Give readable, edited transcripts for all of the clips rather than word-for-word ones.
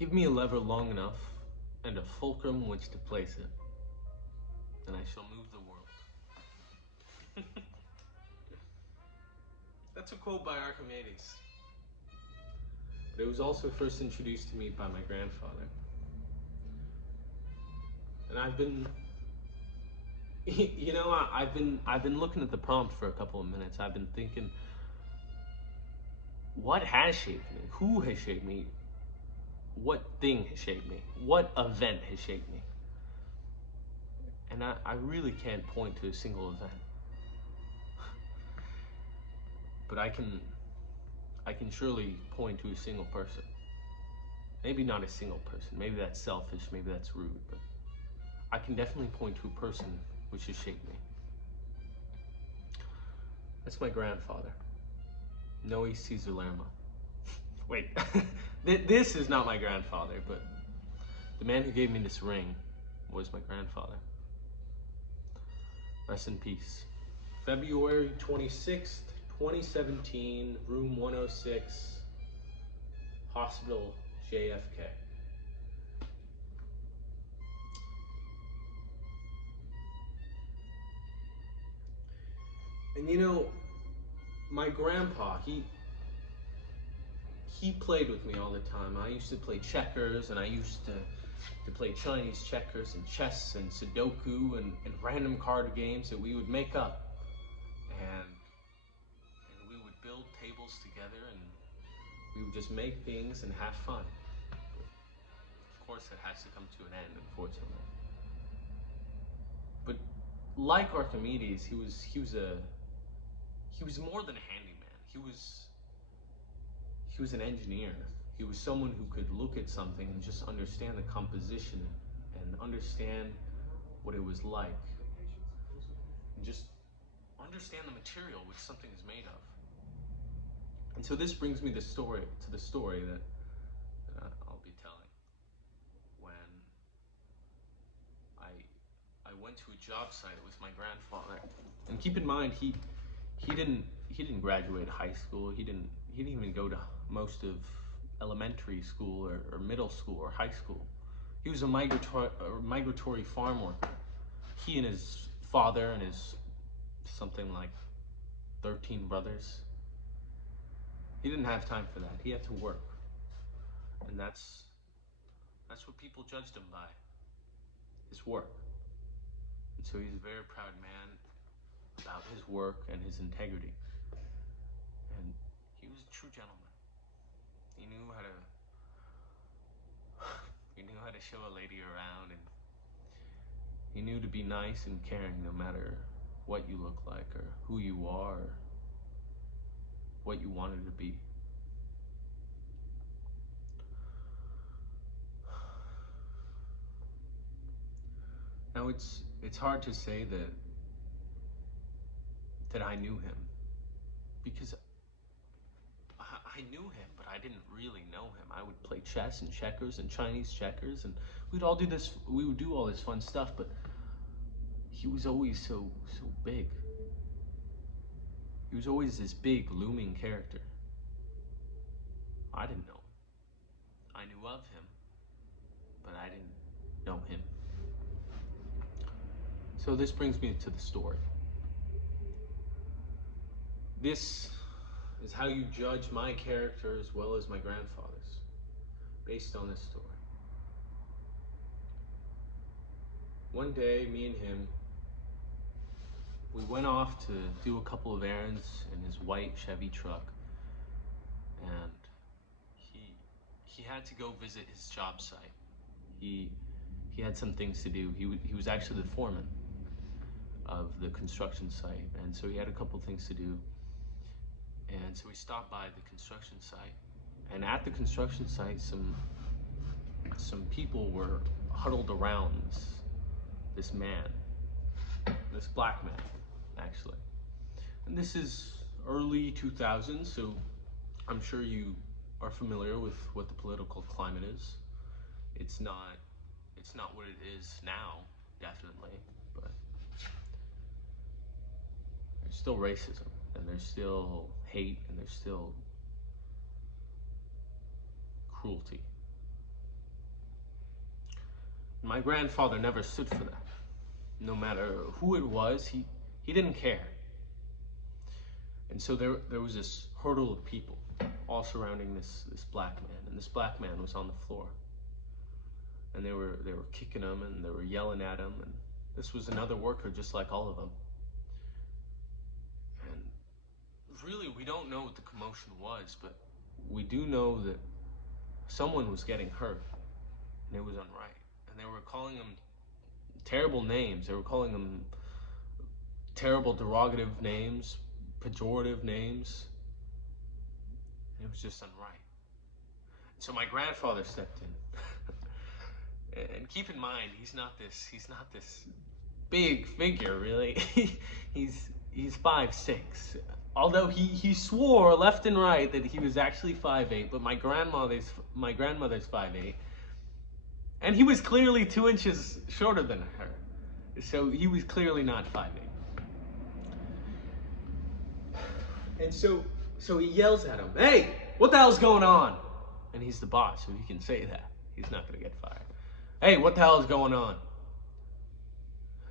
Give me a lever long enough and a fulcrum which to place it, and I shall move the world. That's a quote by Archimedes. But it was also first introduced to me by my grandfather. And I've been, I've been looking at the prompt for a couple of minutes. I've been thinking, what has shaped me? Who has shaped me? What thing has shaped me? What event has shaped me? And I really can't point to a single event. But I can surely point to a single person. Maybe not a single person. Maybe that's selfish. Maybe that's rude. But I can definitely point to a person which has shaped me. That's my grandfather, Noe Caesar Lerma. Wait, this is not my grandfather, but the man who gave me this ring was my grandfather. Rest in peace. February 26th, 2017, room 106, hospital JFK. And you know, my grandpa, he played with me all the time. I used to play checkers, and I used to play Chinese checkers and chess and Sudoku and random card games that we would make up. And we would build tables together, and we would just make things and have fun. Of course, it has to come to an end, unfortunately. But like Archimedes, he was more than a handyman. He was an engineer. He was someone who could look at something and just understand the composition and understand what it was like, and just understand the material which something is made of. And so this brings me to the story that I'll be telling. When I went to a job site with my grandfather, and keep in mind he didn't graduate high school. He didn't even go to most of elementary school or middle school or high school. He was a migratory farm worker. He and his father and his something like 13 brothers. He didn't have time for that. He had to work. And that's what people judged him by, his work. And so he's a very proud man about his work and his integrity. And he was a true gentleman. He knew how to show a lady around, and he knew to be nice and caring no matter what you look like or who you are or what you wanted to be. Now it's hard to say that I knew him, because I knew him, but I didn't really know him. I would play chess and checkers and Chinese checkers, and we would do all this fun stuff, but he was always so big. He was always this big, looming character. I didn't know him. I knew of him, but I didn't know him. So this brings me to the story. This is how you judge my character as well as my grandfather's, based on this story. One day, me and him, we went off to do a couple of errands in his white Chevy truck, and he had to go visit his job site. He had some things to do. He was actually the foreman of the construction site, and so he had a couple things to do. And so we stopped by the construction site, and at the construction site, some people were huddled around this man, this black man, actually. And this is early 2000s, so I'm sure you are familiar with what the political climate is. It's not what it is now, definitely, but there's still racism, and there's still hate, and there's still cruelty. My grandfather never stood for that. No matter who it was, he didn't care. And so there was this hurdle of people all surrounding this black man, and this black man was on the floor. And they were kicking him and they were yelling at him, and this was another worker just like all of them. And really we don't know what the commotion was, but we do know that someone was getting hurt, and it was unright. And they were calling him terrible names. They were calling him terrible derogative names, pejorative names. And it was just unright. So my grandfather stepped in. And keep in mind, he's not this big figure, really. he's 5'6". Although he swore left and right that he was actually 5'8", but my grandmother's 5'8", and he was clearly 2 inches shorter than her, so he was clearly not 5'8". And so he yells at him, "Hey, what the hell's going on?" And he's the boss, so he can say that. He's not gonna get fired. "Hey, what the hell is going on?"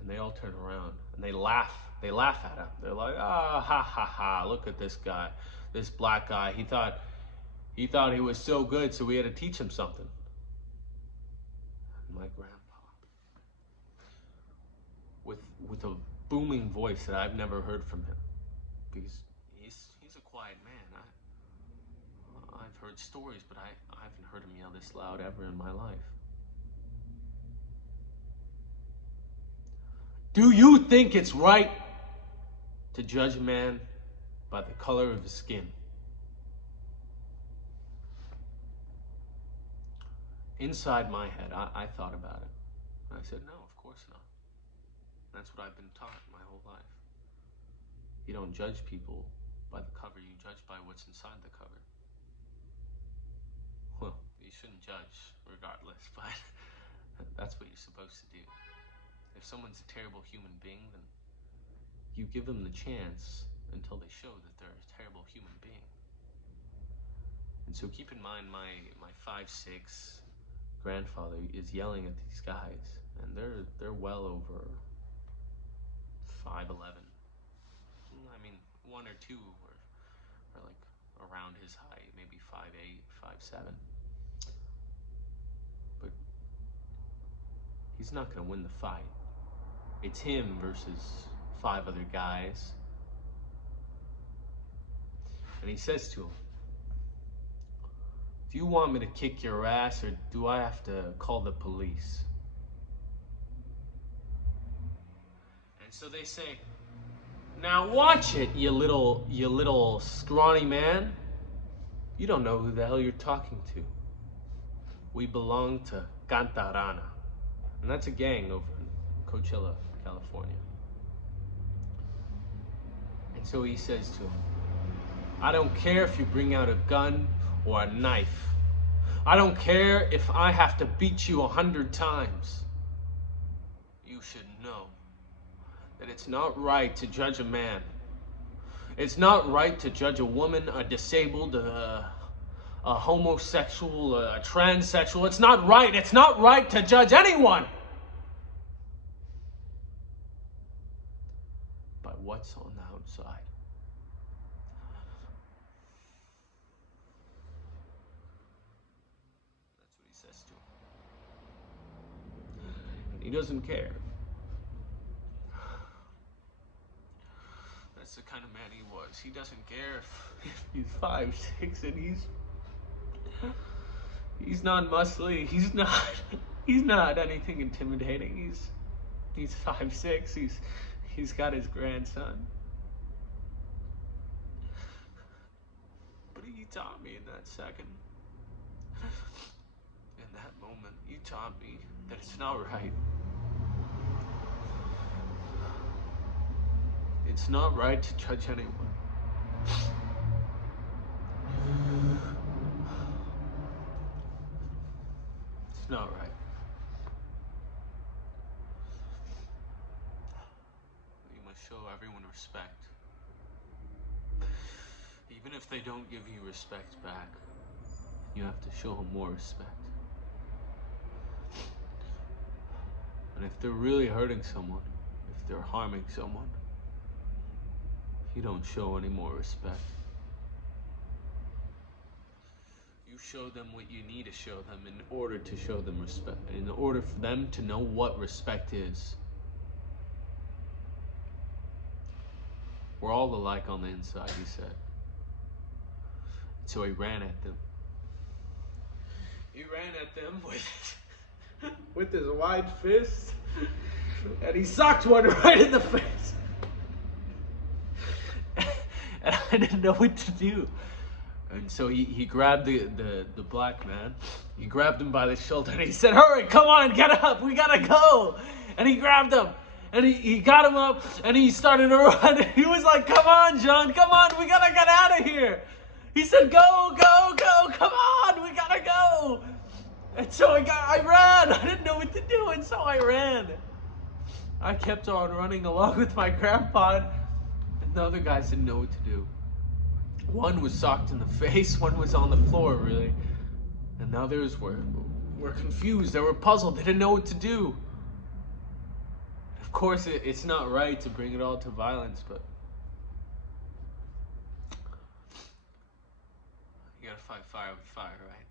And they all turn around and they laugh. They laugh at him. They're like, "Ah, ha ha ha! Look at this guy, this black guy. He thought he was so good, so we had to teach him something." And my grandpa, with a booming voice that I've never heard from him, because he's a quiet man. I've heard stories, but I haven't heard him yell this loud ever in my life. "Do you think it's right to judge a man by the color of his skin?" Inside my head, I thought about it. I said, no, of course not. That's what I've been taught my whole life. You don't judge people by the cover, you judge by what's inside the cover. Well, you shouldn't judge regardless, but that's what you're supposed to do. If someone's a terrible human being, then you give them the chance until they show that they're a terrible human being. And so keep in mind, my 5'6" grandfather is yelling at these guys, and they're well over 5'11". I mean, one or two are like around his height, maybe 5'8", 5'7". But he's not gonna win the fight. It's him versus 5 other guys. And he says to him, "Do you want me to kick your ass, or do I have to call the police?" And so they say, "Now watch it, you little scrawny man. You don't know who the hell you're talking to. We belong to Cantarana." And that's a gang over in Coachella, California. And so he says to him, "I don't care if you bring out a gun or a knife. I don't care if I have to beat you 100 times. You should know that it's not right to judge a man. It's not right to judge a woman, a disabled, a homosexual, a transsexual. It's not right. It's not right to judge anyone by what's on the outside." That's what he says to him. And he doesn't care. That's the kind of man he was. He doesn't care if he's 5'6" and he's not muscly. He's not anything intimidating. He's 5'6". He's got his grandson. But he taught me in that second, in that moment, he taught me that it's not right. It's not right to judge anyone. It's not right. You must show everyone respect. Even if they don't give you respect back, you have to show them more respect. And if they're really hurting someone, if they're harming someone, you don't show any more respect. You show them what you need to show them in order to show them respect, in order for them to know what respect is. We're all alike on the inside, he said. So he ran at them. He ran at them with his wide fist, and he socked one right in the face. And I didn't know what to do. And so he grabbed the black man. He grabbed him by the shoulder and he said, "Hurry, come on, get up, we gotta go." And he grabbed him and he got him up and he started to run. He was like, "Come on, John, come on, we gotta get out of here." He said, "Go, go, go, come on, we gotta go." And so I ran. I didn't know what to do, and so I ran. I kept on running along with my grandpa, and the other guys didn't know what to do. One was socked in the face, one was on the floor, really. And the others were confused, they were puzzled, they didn't know what to do. Of course, it's not right to bring it all to violence, but you gotta fight fire with fire, right?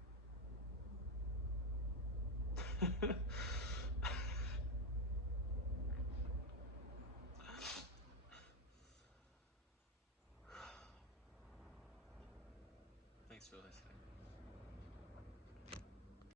Thanks for listening.